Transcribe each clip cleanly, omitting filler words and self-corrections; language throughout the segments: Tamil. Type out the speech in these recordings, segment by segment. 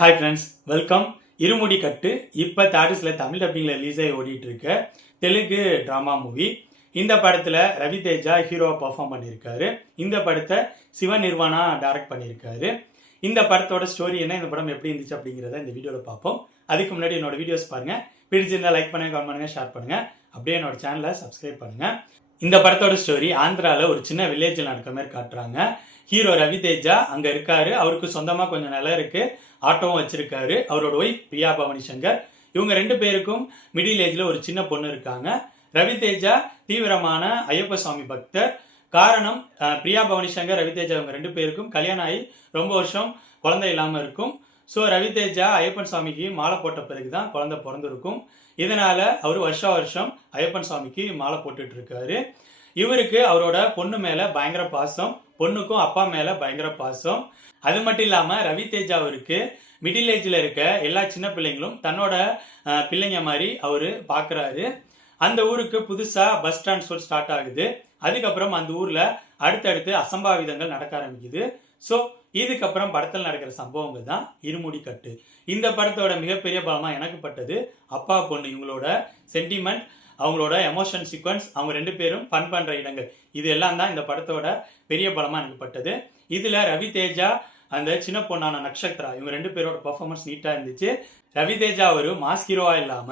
Hi friends, welcome. இருமுடி கட்டு இப்போ தாரிஸ்ல தமிழ் டப்பிங்ல ரிலீஸ் ஆகி ஓடிட்டு இருக்க தெலுங்கு டிராமா மூவி. இந்த படத்துல ரவி தேஜா ஹீரோவா பெர்ஃபார்ம் பண்ணியிருக்காரு. இந்த படத்தை சிவ நிர்வாணா டைரக்ட் பண்ணியிருக்காரு. இந்த படத்தோட ஸ்டோரி என்ன, இந்த படம் எப்படி இருந்துச்சு அப்படிங்கிறத இந்த வீடியோவில் பார்ப்போம். அதுக்கு முன்னாடி என்னோட வீடியோஸ் பாருங்க, பிடிச்சிருந்தா லைக் பண்ணுங்க, கமெண்ட் பண்ணுங்க, ஷேர் பண்ணுங்க. அப்படியே என்னோட சேனலை சப்ஸ்கிரைப் பண்ணுங்க. இந்த படத்தோட ஸ்டோரி ஆந்திரால ஒரு சின்ன வில்லேஜில் நடக்கிற மாதிரி காட்டுறாங்க. ஹீரோ ரவி தேஜா அங்க இருக்காரு. அவருக்கு சொந்தமா கொஞ்சம் நிலம் இருக்கு, ஆட்டோவும் வச்சிருக்காரு. அவரோட ஒய்ஃப் பிரியா பவானி சங்கர். இவங்க ரெண்டு பேருக்கும் மிடில் ஏஜ்ல ஒரு சின்ன பொண்ணு இருக்காங்க. ரவி தேஜா தீவிரமான ஐயப்ப சுவாமி பக்தர். காரணம், பிரியா பவானி சங்கர் ரவி தேஜா இவங்க ரெண்டு பேருக்கும் கல்யாணம் ஆகி ரொம்ப வருஷம் குழந்தை இல்லாம இருக்கும். ஸோ ரவி தேஜா ஐயப்பன் சுவாமிக்கு மாலை போட்ட பிறகுதான் குழந்தை பிறந்திருக்கும். இதனால அவர் வருஷம் ஐயப்பன் சுவாமிக்கு மாலை போட்டுட்டு இருக்காரு. இவருக்கு அவரோட பொண்ணு மேல பயங்கர பாசம், பொண்ணுக்கும் அப்பா மேல பயங்கர பாசம். அது மட்டும் இல்லாம ரவி தேஜாவிற்கு மிடில் ஏஜ்ல இருக்க எல்லா சின்ன பிள்ளைங்களும் தன்னோட பிள்ளைங்க மாதிரி அவரு பாக்குறாரு. அந்த ஊருக்கு புதுசா பஸ் டிரான்ஸ்போர்ட் ஸ்டார்ட் ஆகுது. அதுக்கப்புறம் அந்த ஊர்ல அடுத்தடுத்து அசம்பாவிதங்கள் நடக்க ஆரம்பிக்குது. ஸோ இதுக்கப்புறம் படத்தில் நடக்கிற சம்பவங்கள் தான் இருமுடி கட்டு. இந்த படத்தோட மிகப்பெரிய பலமா எனக்கு பட்டது அப்பா பொண்ணு இவங்களோட சென்டிமெண்ட், அவங்களோட எமோஷன் சீக்வன்ஸ், அவங்க ரெண்டு பேரும் ஃபன் பண்ற இடங்கள், இது எல்லாம் தான் இந்த படத்தோட பெரிய பலமா எனக்கு பட்டது. இதுல ரவி தேஜா அந்த சின்ன பொண்ணான நக்ஷத்ரா இவங்க ரெண்டு பேரோட பெர்ஃபார்மன்ஸ் நீட்டா இருந்துச்சு. ரவி தேஜா ஒரு மாஸ் ஹீரோவா இல்லாம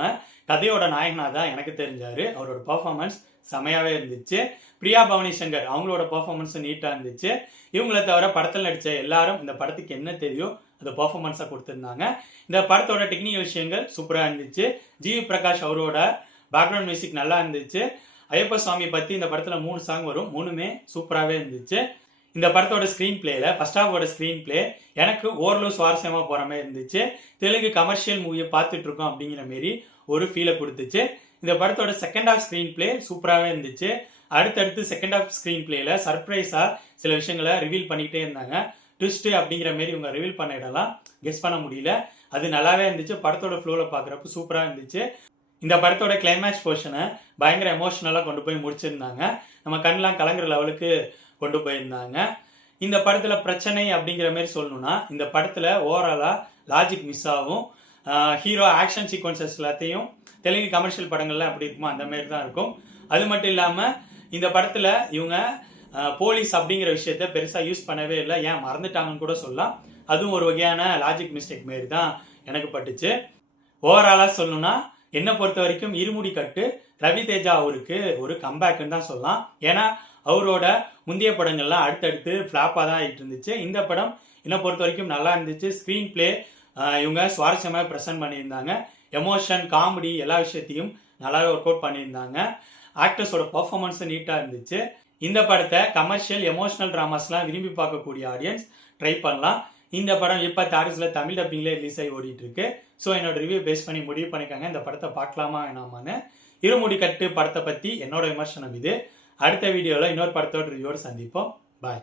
கதையோட நாயகனா தான் எனக்கு தெரிஞ்சாரு. அவரோட பெர்ஃபார்மன்ஸ் செமையாவே இருந்துச்சு. பிரியா பவானி சங்கர் அவங்களோட பெர்ஃபார்மன்ஸ் நீட்டா இருந்துச்சு. இவங்களை தவிர படத்தில் நடிச்ச எல்லாரும் இந்த படத்துக்கு என்ன தெரியும் அந்த பெர்ஃபார்மன்ஸா கொடுத்திருந்தாங்க. இந்த படத்தோட டெக்னிக்கல் விஷயங்கள் சூப்பரா இருந்துச்சு. ஜிவி பிரகாஷ் அவரோட பேக்ரவுண்ட் மியூசிக் நல்லா இருந்துச்சு. ஐயப்ப சுவாமி பத்தி இந்த படத்துல 3 சாங் வரும், 3மே சூப்பராகவே இருந்துச்சு. இந்த படத்தோட ஸ்கிரீன் பிளேல ஃபர்ஸ்ட் ஹாஃபோட ஸ்கிரீன் பிளே எனக்கு ஓரளவு சுவாரஸ்யமா போற மாதிரி இருந்துச்சு. தெலுங்கு கமர்ஷியல் மூவியை பார்த்துட்டு இருக்கோம் அப்படிங்கிற மாரி ஒரு ஃபீலை கொடுத்துச்சு. இந்த படத்தோட செகண்ட் ஹாஃப் ஸ்கிரீன் பிளே சூப்பராகவே இருந்துச்சு. அடுத்தடுத்து செகண்ட் ஹாஃப் ஸ்கிரீன் பிளேல சர்ப்ரைஸா சில விஷயங்களை ரிவீல் பண்ணிட்டே இருந்தாங்க. ட்விஸ்ட் அப்படிங்கிற மாரி இவங்க ரிவீல் பண்ண இடம்லாம் கெஸ் பண்ண முடியல. அது நல்லாவே இருந்துச்சு. படத்தோட ஃப்ளோல பாக்குறப்ப சூப்பரா இருந்துச்சு. இந்த படத்தோட கிளைமேக்ஸ் போர்ஷனை பயங்கர எமோஷனலா கொண்டு போய் முடிச்சிருந்தாங்க. நம்ம கண்ணெலாம் கலங்குற லெவலுக்கு கொண்டு போயிருந்தாங்க. இந்த படத்துல பிரச்சனை அப்படிங்கிற மாதிரி சொல்லணும்னா, இந்த படத்துல ஓவராலா லாஜிக் மிஸ் ஆகும். ஹீரோ ஆக்ஷன் சீக்வன்சஸ் எல்லாத்தையும் தெலுங்கு கமர்ஷியல் படங்கள்லாம் எப்படி இருக்குமோ அந்த மாதிரி தான் இருக்கும். அது மட்டும் இல்லாம இந்த படத்துல இவங்க போலீஸ் அப்படிங்கிற விஷயத்த பெருசா யூஸ் பண்ணவே இல்லை, ஏன் மறந்துட்டாங்கன்னு கூட சொல்லலாம். அதுவும் ஒரு வகையான லாஜிக் மிஸ்டேக் மாரி தான் எனக்கு பட்டுச்சு. ஓவராலா சொல்லணும்னா என்னை பொறுத்த வரைக்கும் இருமுடி கட்டு ரவி தேஜா அவருக்கு ஒரு கம்பேக்னு தான் சொல்லலாம். ஏன்னா அவரோட முந்தைய படங்கள்லாம் அடுத்தடுத்து ஃபிளாப்பா தான் ஆகிட்டு இருந்துச்சு. இந்த படம் என்னை பொறுத்த வரைக்கும் நல்லா இருந்துச்சு. ஸ்கிரீன் பிளே இவங்க சுவாரஸ்யமாக ப்ரெசென்ட் பண்ணியிருந்தாங்க. எமோஷன், காமெடி எல்லா விஷயத்தையும் நல்லாவே ஒர்க் அவுட் பண்ணியிருந்தாங்க. ஆக்டர்ஸோட பர்ஃபார்மன்ஸ் நீட்டாக இருந்துச்சு. இந்த படத்தை கமர்ஷியல் எமோஷனல் டிராமாஸ்லாம் விரும்பி பார்க்கக்கூடிய ஆடியன்ஸ் ட்ரை பண்ணலாம். இந்த படம் இப்போ தாரிஸ்ல தமிழ் டப்பிங்ல ரிலீஸ் ஆகி ஓடிட்டு இருக்கு. ஸோ என்னோட ரிவ்யூ பேஸ் பண்ணி முடிவு பண்ணிக்காங்க இந்த படத்தை பார்க்கலாமா வேணாமான்னு. இருமுடி கட்டு படத்தை பற்றி என்னோட விமர்சனம் இது. அடுத்த வீடியோவில் இன்னொரு படத்தோட ரிவ்யூவோடு சந்திப்போம். பாய்.